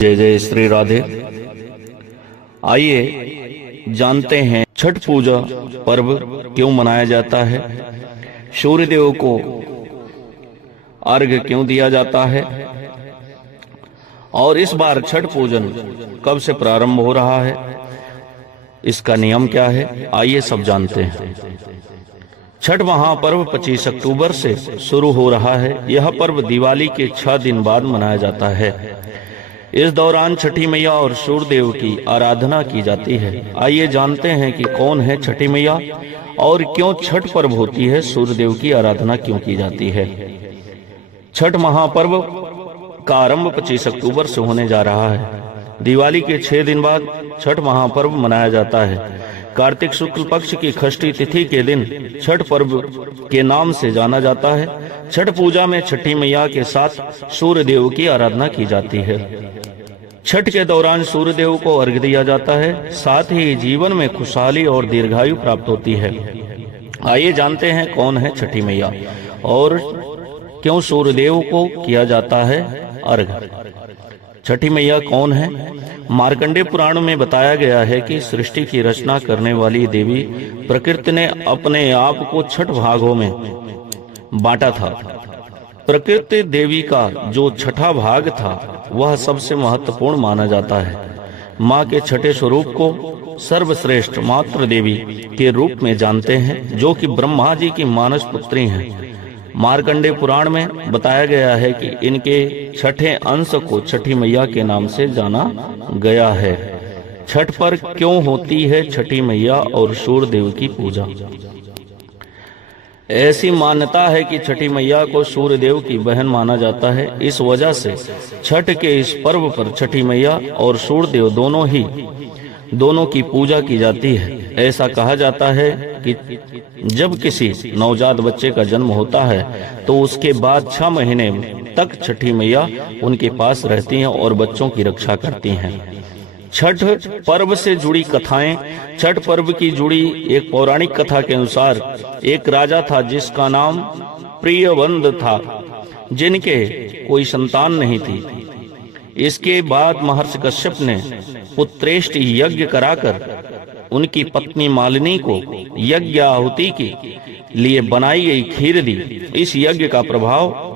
जय जय श्री राधे। आइए जानते हैं छठ पूजा पर्व क्यों मनाया जाता है, सूर्य देव को अर्घ्य क्यों दिया जाता है और इस बार छठ पूजन कब से प्रारंभ हो रहा है, इसका नियम क्या है, आइए सब जानते हैं। छठ महापर्व 25 अक्टूबर से शुरू हो रहा है। यह पर्व दिवाली के 6 दिन बाद मनाया जाता है। इस दौरान छठी मैया और सूर्य देव की आराधना की जाती है। आइए जानते हैं कि कौन है छठी मैया और क्यों छठ पर्व होती है, सूर्य देव की आराधना क्यों की जाती है। छठ महापर्व का आरंभ 25 अक्टूबर से होने जा रहा है। दिवाली के 6 दिन बाद छठ महापर्व मनाया जाता है। कार्तिक शुक्ल पक्ष की षष्ठी तिथि के दिन छठ पर्व के नाम से जाना जाता है। छठ पूजा में छठी मैया के साथ सूर्य देव की आराधना की जाती है। छठ के दौरान सूर्य देव को अर्घ्य दिया जाता है, साथ ही जीवन में खुशहाली और दीर्घायु प्राप्त होती है। आइए जानते हैं कौन है छठी मैया और क्यों सूर्य देव को किया जाता है अर्घ्य। छठी मैया कौन है? मार्कंडेय पुराण में बताया गया है कि सृष्टि की रचना करने वाली देवी प्रकृति ने अपने आप को 6 भागों में बांटा था। प्रकृति देवी का जो छठा भाग था वह सबसे महत्वपूर्ण माना जाता है। माँ के छठे स्वरूप को सर्वश्रेष्ठ मातृ देवी के रूप में जानते हैं, जो कि ब्रह्मा जी की मानस पुत्री हैं। मार्कंडेय पुराण में बताया गया है कि इनके छठे अंश को छठी मैया के नाम से जाना गया है। छठ पर क्यों होती है छठी मैया और सूर्य देव की पूजा? ऐसी मान्यता है कि छठी मैया को सूर्य देव की बहन माना जाता है। इस वजह से छठ के इस पर्व पर छठी मैया और सूर्य देव दोनों की पूजा की जाती है। ऐसा कहा जाता है कि जब किसी नवजात बच्चे का जन्म होता है तो उसके बाद 6 महीने तक छठी मैया उनके पास रहती हैं और बच्चों की रक्षा करती हैं। छठ पर्व से जुड़ी कथाएं। छठ पर्व की जुड़ी एक पौराणिक कथा के अनुसार एक राजा था जिसका नाम प्रियवंद था, जिनके कोई संतान नहीं थी। इसके बाद महर्षि कश्यप ने पुत्रेष्ट यज्ञ कराकर उनकी पत्नी मालिनी को यज्ञ आहुति के लिए बनाई गई खीर दी। इस यज्ञ का प्रभाव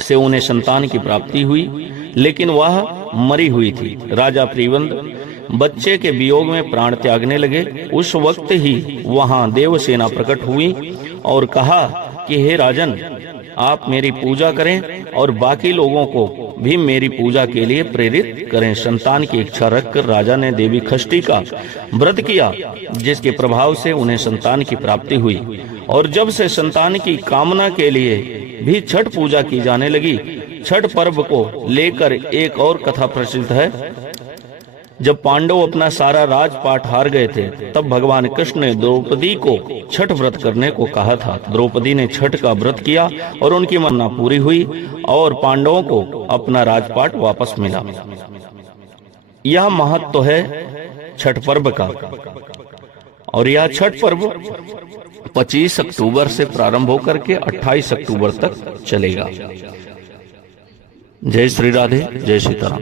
से उन्हें संतान की प्राप्ति हुई, लेकिन वह मरी हुई थी। राजा प्रियवंद बच्चे के वियोग में प्राण त्यागने लगे। उस वक्त ही वहां देवसेना प्रकट हुई और कहा कि हे राजन, आप मेरी पूजा करें और बाकी लोगों को भी मेरी पूजा के लिए प्रेरित करें। संतान की इच्छा रखकर राजा ने देवी षष्ठी का व्रत किया, जिसके प्रभाव से उन्हें संतान की प्राप्ति हुई। और जब से संतान की कामना के लिए भी छठ पूजा की जाने लगी। छठ पर्व को लेकर एक और कथा प्रसिद्ध है। जब पांडव अपना सारा राजपाट हार गए थे, तब भगवान कृष्ण ने द्रौपदी को छठ व्रत करने को कहा था। द्रौपदी ने छठ का व्रत किया और उनकी मनोकामना पूरी हुई और पांडवों को अपना राजपाट वापस मिला। यह महत्व है छठ पर्व का और यह छठ पर्व 25 अक्टूबर से प्रारंभ होकर के 28 अक्टूबर तक चलेगा। जय श्री राधे, जय सीताराम।